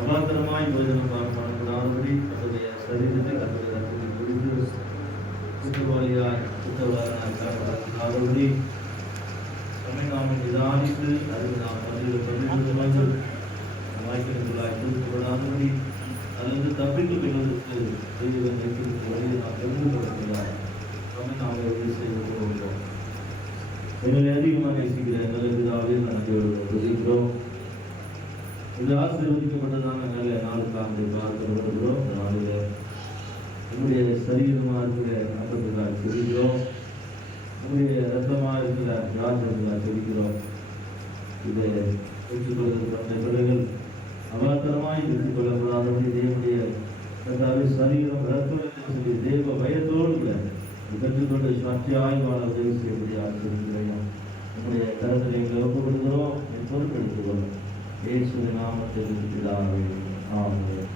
அபாத்திரமாய் போஜனம் பண்ணக்கூடாதபடி தன்னுடைய சரீரத்தை தன்னுடைய குறித்து குற்றவாளியாய் குற்றவாளனாய் காணப்படாதபடி நம்மை நாம் நிதானித்து அது நாம் வாய்ப்புகளாய் கொடுக்கப்படாதபடி அல்லது தப்பித்துக் கொள்வதற்கு செய்திகள் வைத்திருக்கும் வழியை நாம் தெரிந்து கொள்ளக்கூடாது. நம்மை நாம் உறுதி செய்து கொள்கிறோம். எங்களை அதிகமாக நேசிக்கிற எங்கள் பிதாவே நன்றியோடு இது ஆசீர்வதிக்கப்பட்டதான நல்ல நாளுக்காக பார்த்து வருகிறோம். இந்த நாளில் நம்முடைய சரீரமாக இருக்கிற அப்பத்துக்காக சொல்கிறோம், நம்முடைய ரத்தமாக இருக்கிற யாத்திரைக்காக சொல்கிறோம். இதை பெற்றுக்கொள்கிற அந்த பிள்ளைகள் அபாத்திரமாய் பெற்றுக் கொள்ளப்படாதபடி தேவனுடைய சரீரம் ரத்தம் என்று சொல்லி தேவ பயத்தோடு கூட பெற்றுக்கொண்டு சாட்சியாய் வாழ உதவி செய்யக்கூடிய சொல்கிறோம். நம்முடைய கருத்தை எங்களை ஒப்புக்கொள்கிறோம், பொறுப்பெடுத்துக் கொள்ளும் இயேசுவின் நாமத்தில் பிதாவே ஆமென்.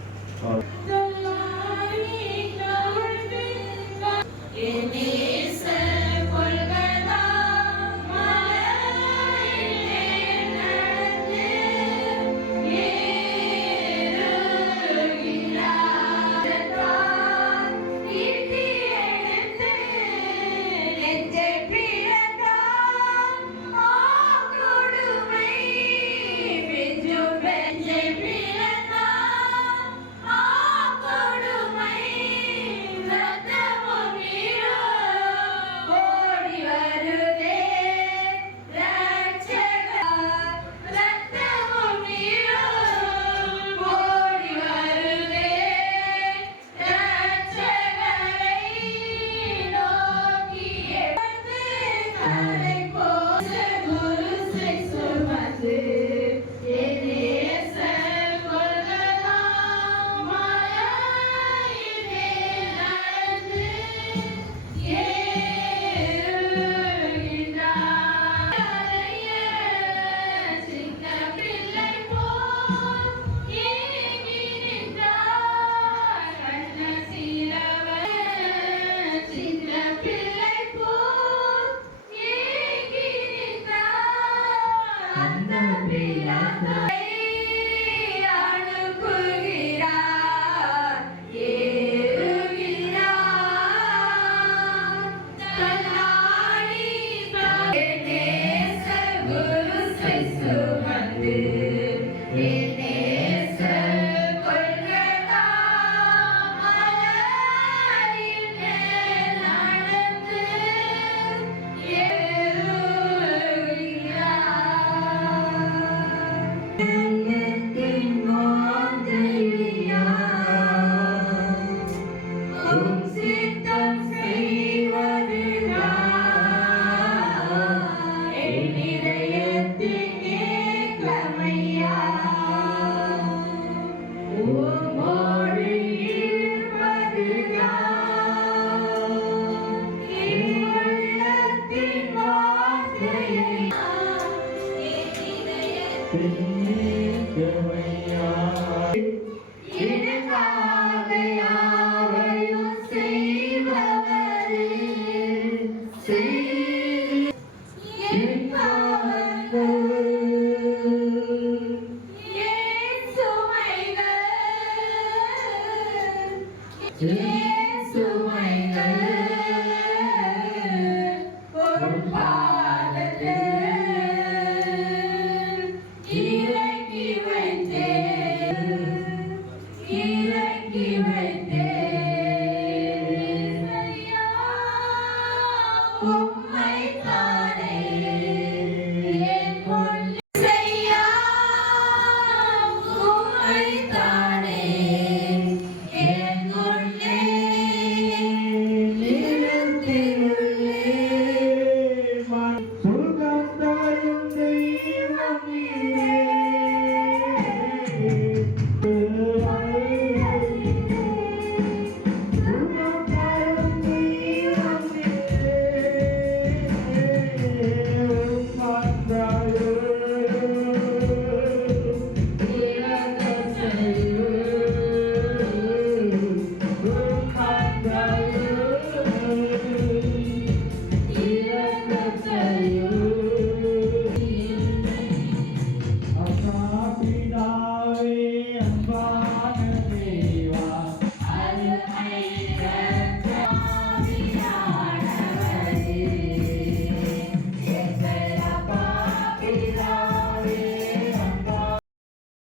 Say